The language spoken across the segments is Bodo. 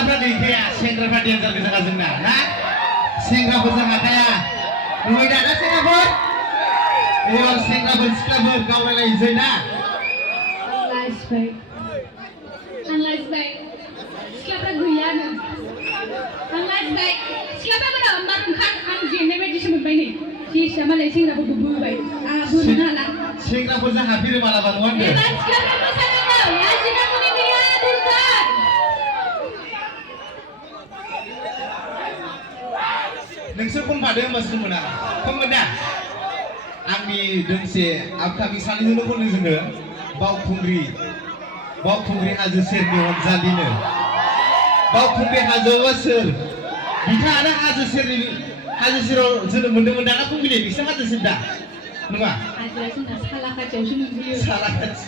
सिख्लाफ्रा गैखाया सेंग्राफ्रा डेन्जार गोजा जोंना ना सेंग्राफोरजों हाखाया नुबाय दा सेंग्राफोर एबार सेंग्राफोर सिख्लाफोर गावलायलायनोसै ना आनलायबाय सिख्लाफ्रा गैयानो आनलायबाय सिख्लाफ्रा मार ओंखार आं जेननाय बायदिसो मोनबाय नै जेसिया मालाय सेंग्राफोरखौ बोबाय आंहा बोनो हाला सेंग्राफोरजों हाफेरो मालाबा नङा होनदों एबार सिख्लाफ्रा मोसानांगौ लाजिनांगौनि गैया दोनथार नोंसोर खनफादो होमबासो मोना खनगोन दा आंनि दोंसे आपकामिं सानैजोंनो खनो जोङो बावखुंग्रि हाजो सेरनि अनजालिनो बावखुंग्रि हाजोआ सोर बिथाङानो हाजो सेराव जोनोम मोन्दोंमोन दाना फुंबिलि बिसोर हाजो सेर दा नङा हाजोआ जोंना सालाखाथियावसो मोनफैयो सालाखाथि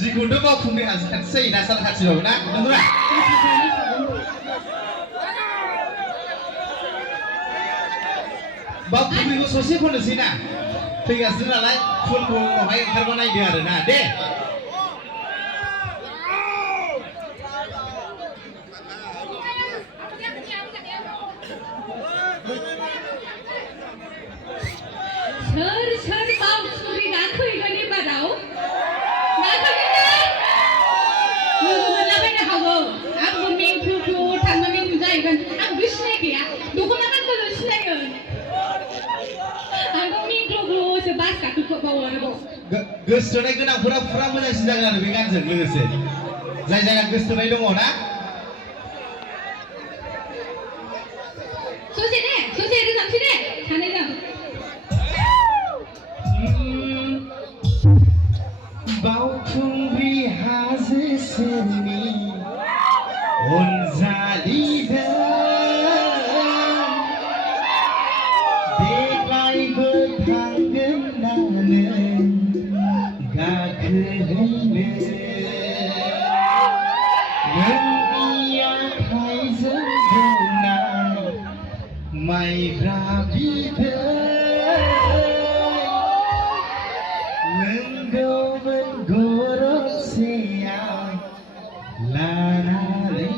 जिखौथ' बावखुंग्रि हाजो खाथि जायोना सालाखाथियाव ना नंगौना बावखुंग्रिखौ ससे खननोसै ना फैगासिनो नालाय फुलखौ उनावहाय ओंखारबा नायदो आरो ना दे सोर बावखुंग्रि गाखोहैगोन एबाराव गाखोगोन ना लोगो मोनलाबायनो हागौ आंबो मेंख्रुख्रु थांनानै नुजाहैगोन आंबो सिनायखाया दख'ना गानखौल' सिनायो आंबो मेंख्रुख्रुसो बास गाखोबावो आरोबाव गोसोथोनाय गोनांफोरा फुरा मोजांसिन जागोन आरो बे गानजों लोगोसे जाय जायगा गोसोथोनाय दङ ना ससे रोजाबसै दे सानैजों बावखुंग्रि हाजो सेरनि अनजालिनो देग्लायबो थांगोन नानो गाखोहैनो नोंनि आखाइजों दौनाय माइब्रा बिदै नोंगौमोन गरसेयाव लानानै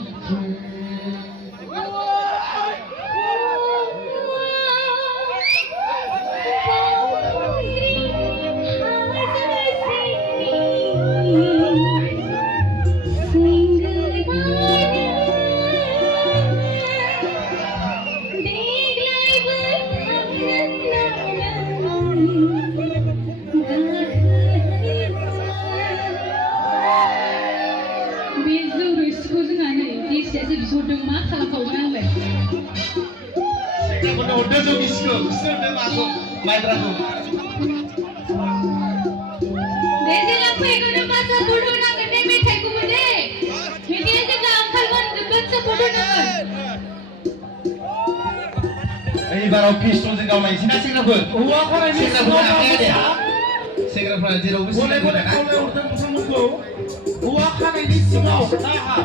बिसोरदों मा खालामबावगोन आंलाय सेंग्राफोरनो हरदो जौ गिसिखौ बिसोरनो माखौ माइब्राखौ दे जेला फैगोन होमबासो सापर्ट होनांगोन दे मेथाइखौबो दे मेथाइया जेब्ला ओंखारगोन जोबोद सापर्ट होनांगोन एबाराव पिस्टनजों गावलायनोसै ना सेंग्राफोर हौवा फरायनो सेंग्राफोरा जेरावबो गले खावलायहरदों नोंथांमोनखौ हौवा खानायनि सिङाव नाहा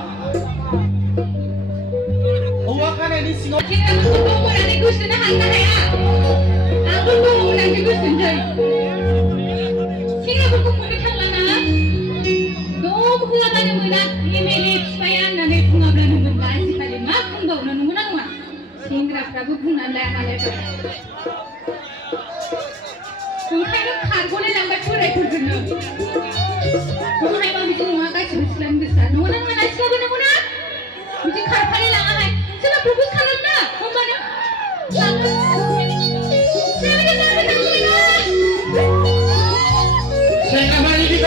हौवा खानायनि सिङाव सेंग्राफोरखौ दंमोननानै गोसोनो हानो हाया आंबो दंमोननानै गोसोनोसै सेंग्राफोरखौ मोननो थांला ना दम होआबानो मोना एमएलए बिफाया होननानै बुङाब्लानो मोनला आजिखालि मा बुंबावनो नंगौना नङा सेंग्राफ्राबो बुंनानै लाया नालाय ओंखायनो खारग'लाय लांबाय बोरायफोरजोंनो बुंनायबा बिदि नङा गासिबो सिख्लानि गोसोआ नंगौना नङा सिख्लाबो नंगौना बिदि खारफालाय लाङाहाय जोंना प्रप'ज खालामना होमबानो सेंग्राफोरा रेडि